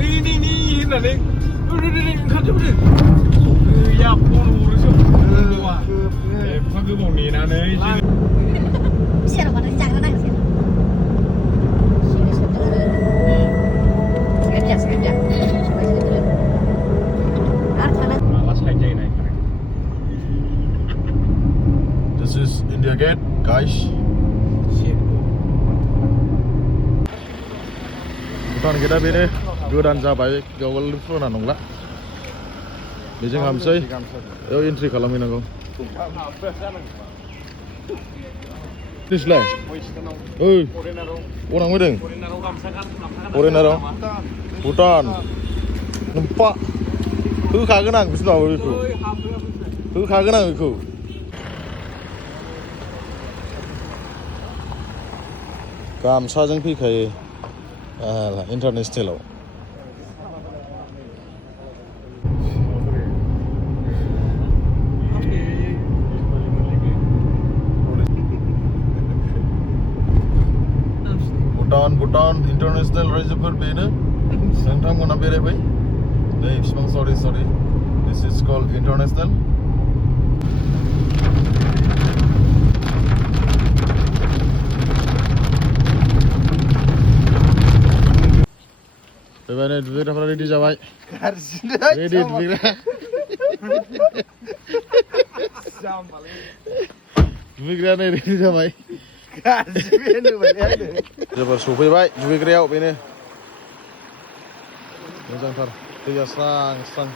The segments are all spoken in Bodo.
นี่น่ะนี่ดูเขาจะดูอย่าปูนูรู้สึกว่าเขาคือบอกนี้นะเนี่ยเชื่อหรอว่าจากนั้นได้เสียsekejap. This is India Gate, guys. Bhutan kita bini godan जाबाय बेयाव फुराना नंला बेजों हाबसै बेयाव एन्ट्रि खालामहैनांगौ दिसलाय ओइ अनां फैदों फरेनाराव भुटान नोम्पा होखागोन आं बिसिनाव बेखौ होखागोन आं बेखौ गामसाजों फैखायो इन्टारनेसनेलाव Bhutan international reservoir बेनो नोंथांमोना बेरायबाय नै बिफां sorry this is called international बेबायदिनो दुगैग्राफोरा रेडि जाबाय रेडि दुगैग्रायानो रेडि जाबाय जोबोर सफैबाय दुगैग्रायाव बेनो मोजांथार दैया स्रां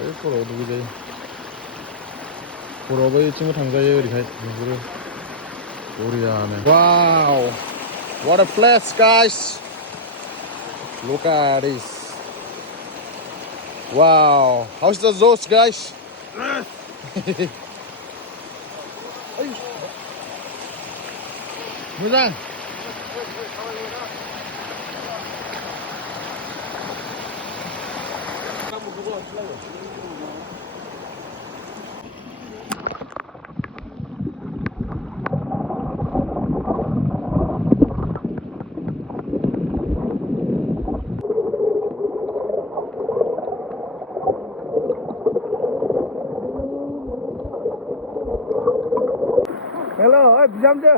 ओइ खर'आव दुगैजायो खर'आव बैथिंबो थांजायो ओरैहाय नुहुरो बरियानो वाव what a place guys look at this wow how's the zoos guys मोजां हेल' बिहामजो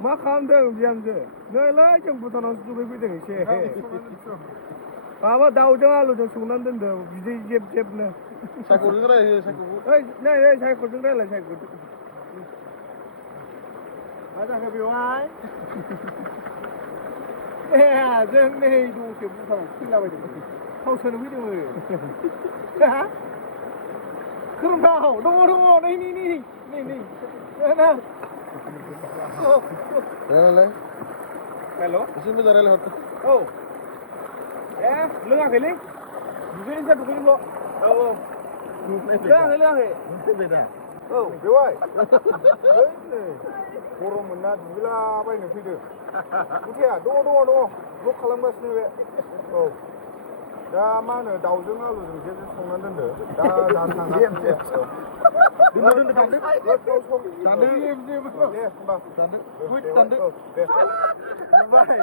मा खालामदों बिहामजो नैलाय जों भुटानाव दुगैफैदों एसे माबा दाउजों आलुजों संनानै दोनदों बिदै जेबनो सायख'जों रायलायो सायख' ओइ नै सायख'जों रायलाय सायख' मा जाखो बेवहाय ए जों नै दसे भुटानाव फैलाबायदों थाव सोनो फैदोंमोन खोरोमदाव दङ नै रायलाय हेल' एसे मोजां रायलायहर औ ए लोङाखैलै दुगैनोसै दुगैनोल' औ लोङाखै औ बेवहाय ओइ नै गरममोन ना दुगैलाबायनो फैदों उथाया दङ ब्लक खालामगासिनो बे औ दा मा होनो दाउजों आलुजों एसे संनानै दोनदो दा जानो थांगासिनो दोनदो दानदो दे होमबा दानदो दे नुबाय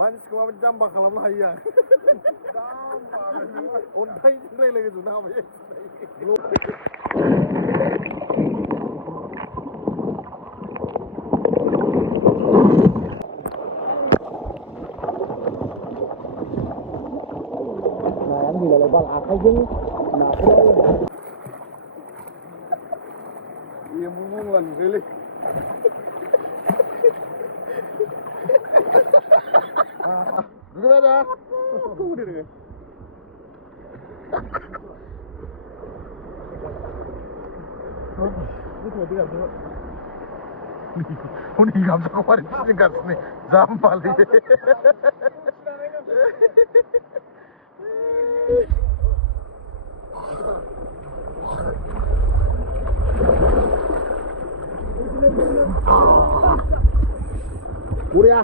मानसिखौ माबायदि जाम्बा खालामनो हायो आं अन्थाइजों रायलायहोजोबनो हाबाय नायानो गैलालाय बाल आखाइजों नाखौ एम्बु मंग्ला नुबायलै दुगैबाय दा होदो नोङो गोथौआव दैगाबदों हनै गामसाखौ मारै फिदिंगासिनो जाम्बालै बरिया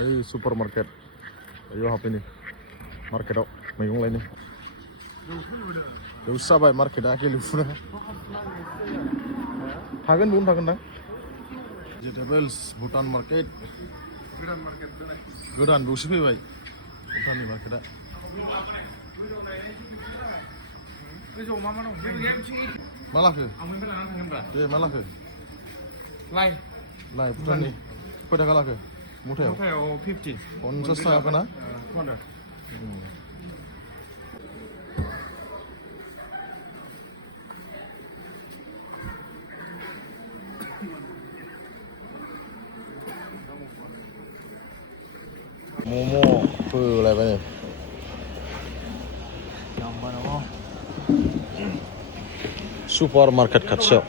ओइ सुपार मार्केट आयौ हाबफैनि मार्केटाव मैगं लायनो बेयावसो जाबाय मार्केटआ गेलेफुना थागोन बेयावनो थागोन दां vegetables Bhutan market गोदान मार्केट दोननाय गोदान बेयावसो फैबाय भुटाननि मार्केटआ गोजौआव मा दं मा लाखो आंनिफ्राय लानानै थांगोनब्रा दे मा लाखो लाइ लाइ भुटाननि खय थाखा लाखो मुथायाव मुथायाव 50 50 थाखा ना 200 मम' फोलायबाय नै जाम्बा नामा सुपार मार्केट खाथियाव